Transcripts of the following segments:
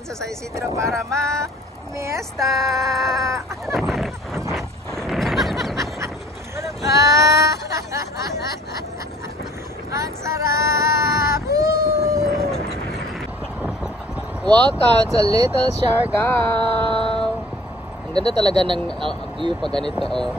ngayon sa San Isidro para ma-miesta. Ang sarap! Woo! Welcome to Little Siargao! Ang ganda talaga ng view pag ganito, oh.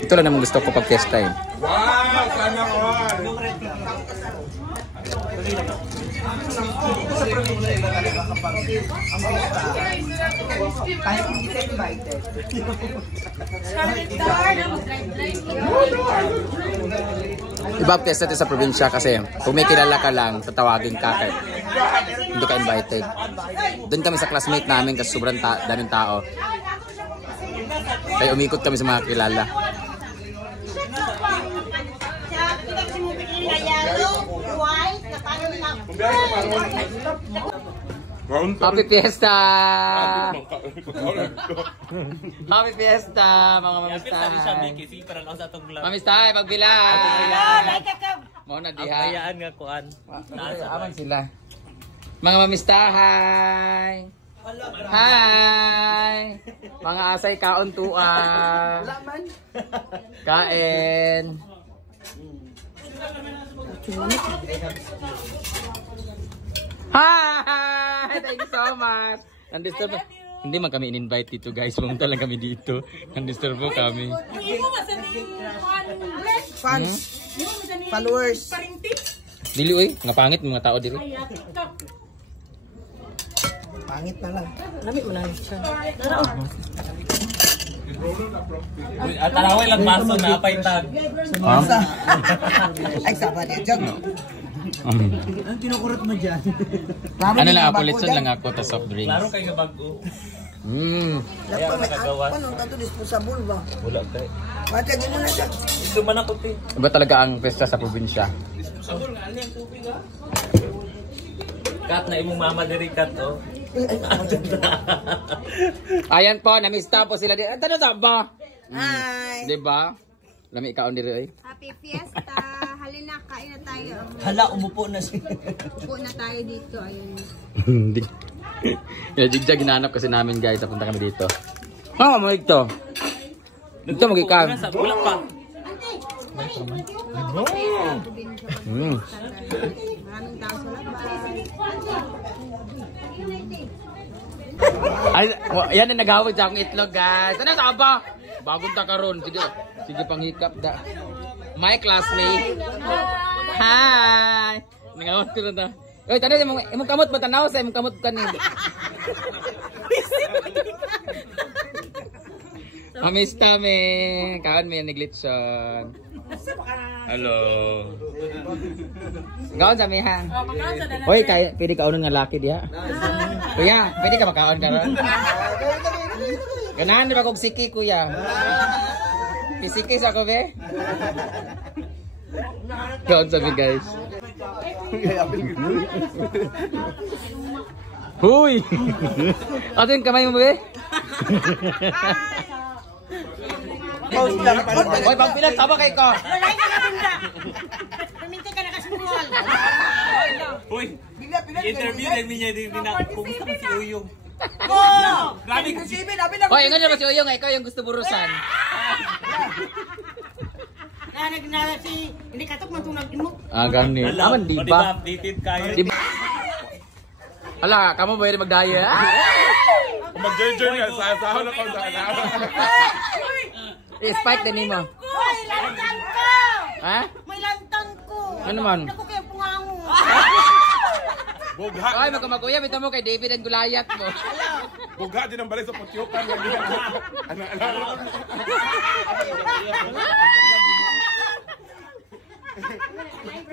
Ito lang naman gusto ko pag test time. Wow! Sana all! Kahit hindi ka invited. I-baptist natin sa probinsya kasi kung may kilala ka lang, tatawagin ka kahit hindi ka invited. Doon kami sa classmate namin kasi sobrang daming tao. Kaya umikot kami sa mga kilala. Happy Fiesta! Happy Fiesta, mga mamistahan. Mamistahan, pagbilang! Mau na diha. Ayaan nga kuan. Aman sila. Mga mamistahan! Hi! Mga asay kauntuan. Kain. Hi! Thank you so much. Nandisturbo. Hindi man kami in-invite dito guys. Pumunta lang kami dito. Nandisturbo kami. Fans. Followers. Dili oy, nga pangit mga tao dili. Pangit na lang. Lamig mo na siya. At taraway lang baso na apay tag. Ay, sabat yan dyan. Ang kinukurot mo dyan? Ano lang ako, litson lang ako, ta soft drinks. Klaro kayo nga bago. Kaya makagawas. Paano ka ito disposable ba? Wala kayo. Matagin mo na siya. Ito man ako ti. Iba talaga ang pesta sa probinsya. Disposable nga, ano yung tubig ha? Kat na imong mama diri kat oh. Ayan po, namista po sila dito. Ano na ba? Hi! Diba? Lami kaon dito eh. Happy Fiesta! Halina, kain na tayo. Hala, umupo na siya. Upo na tayo dito. Ayun. Hindi. Jig-jag hinahanap kasi namin guys. Napunta kami dito. Mama mo ito. Ito magikan. Wala pa. Maraming tao sa labas. Ay, yan na naghawid sa akong itlog guys. Ano sa ba? Bagong takaron. Sige, sige panghikap da. My classmate. Hi. Nangawat ko na ta. Oy, tanaw imong kamot ba tanaw sa imong kamot kanin. Amista me. Kaon may neglitson. Hello. Gaon sa mihan. Hoy, kay pwede kaonon nga laki diha. Kuya, pwede ka makaon karon? Ganahan ba kog siki kuya? Pisiki sa ko be? Gaon sa mi guys. Huy. Ato yung kamay mo be? Hoy, pagpilang taba kay ko. Wala ka na bunda! Paminti ka na kasmungol! Uy, interview din niya din na kumusta ba si Uyong? Grabe ko si Hoy, nga na ba si Uyong? Ikaw yung gusto burusan. Nagnala si... Hindi katok mantunag mo. Ah, ganun. Aman, di ba? Updated kayo. Di ba? Hala, kamu ba yung magdaya? Mag-join nga sa asawa na kung saan. I-spike din mo. Hoy, lantang ko! Ha? May lantang ko! Ano man? Naku kaya pungango! Bugha. Ay, magkamakuya, bita mo kay David and Goliath mo. Bugha din ang balay sa putyukan.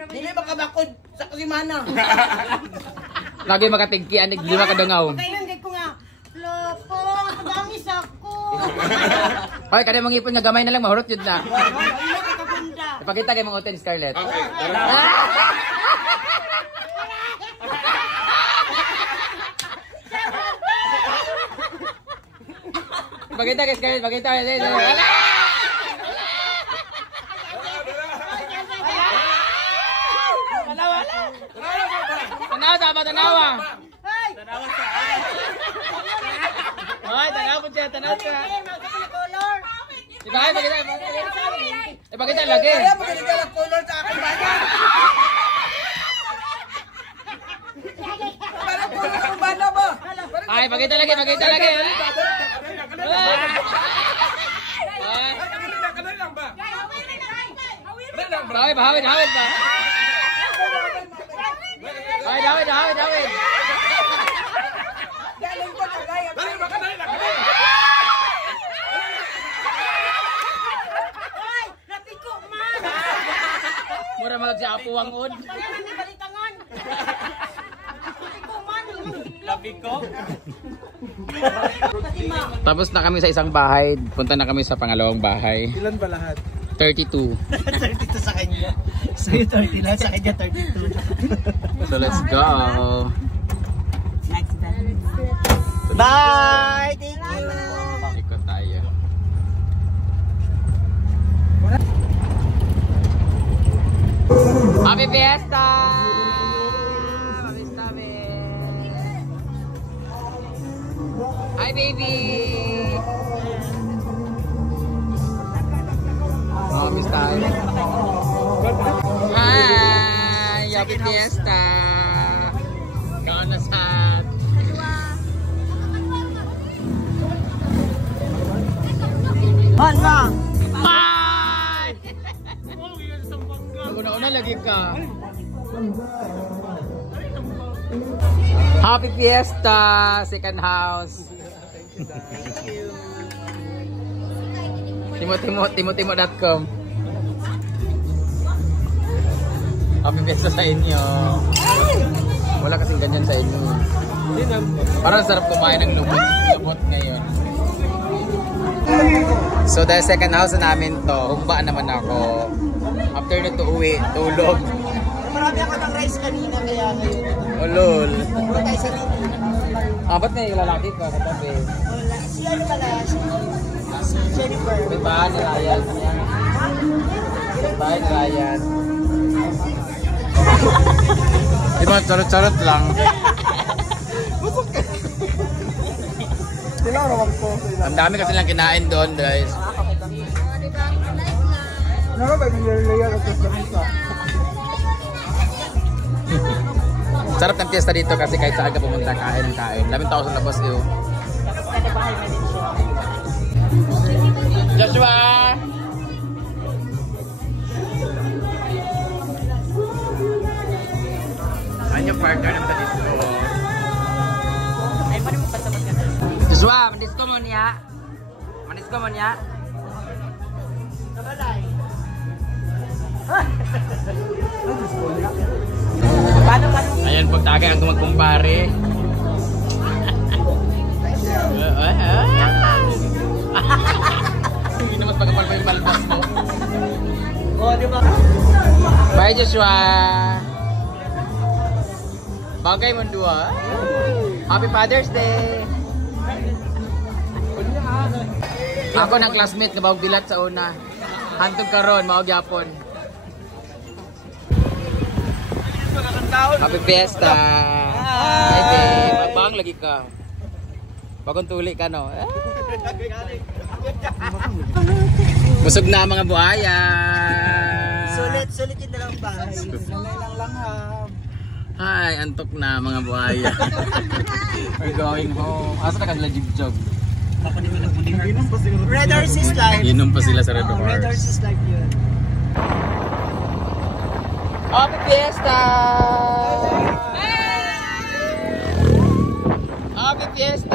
Dili makabakod sa kasimana. Lagi makatingkian, lima kadangaw. Kailan ko nga, Lopo, bangis ako! Ay, kada mong ipon nga gamay na lang, mahurot yun na. Wala ka kabunda! Ipakita kay mga hotel, Scarlett. Okay, Pakita guys, guys, pakita. Tanawa sa ba tanawa? Tanawa sa Ay, tanawa po siya, tanawa siya. Diba, pakita. Pakita lagi. Ay, pakita lagi. Ay, hawid ba? Ay, hawid. Mura mag siya ako ang ud. Lapiko. Tapos na kami sa isang bahay, punta na kami sa pangalawang bahay. Ilan ba lahat? 32. 32 sa kanya. Sa'yo 30 lahat, sa kanya 32. So let's go. Bye! Thank you! Ikot tayo. Happy Fiesta! Mamiss namin. Hi baby! Mamiss tayo. Hi! Happy Fiesta! Kanasan! Hala! Hi! Una lagi ka. Happy Fiesta! Second house. Timo.com. Happy Fiesta sa inyo. Wala kasing ganyan sa inyo. Parang sarap kumain ng lubot ngayon. So dahil second house na namin to, humba naman ako. After na to uwi, tulog. Marami ako ng rice kanina kaya ngayon. Oh lol. Wala tayo sa rin. Ba't may lalaki ka katabi? Wala. Si ano pala? Si Jennifer. May bahan ni Ryan. May bahan ni Ryan. Di ba, charot-charot lang. Tinawag ko. Ang dami kasi lang kinain doon, guys. Ano ba yung layer of the Sarap ng fiesta dito kasi kahit saan ka pumunta, kain. Daming tao sa labas yun. Joshua! Ano yung partner ng Tadisco? Ay, paano mo pasabat ka? Joshua, Tadisco mo niya? Tadisco mo niya? Ayan, pagtagay ang magkumpare. Hindi naman pagkapal pa yung balbas mo. Oh, di ba? Bye, Joshua! Bagay mo dua. Happy Father's Day! Ako ng classmate na bawag bilat sa una. Hantog karon, mawag yapon. Happy Fiesta! Hi, babe. Magbang lagi ka. Bagong tuli ka, no? Busog na ang mga buhaya. Sulit yung dalawang bahay. Lang ha. Hi, antok na mga buhaya. We're going home. Asa na ka sila jig-jog? Red Horse is live. Inom pa sila sa Red Horse. Red Horse is live yun. Happy Fiesta! Happy Fiesta!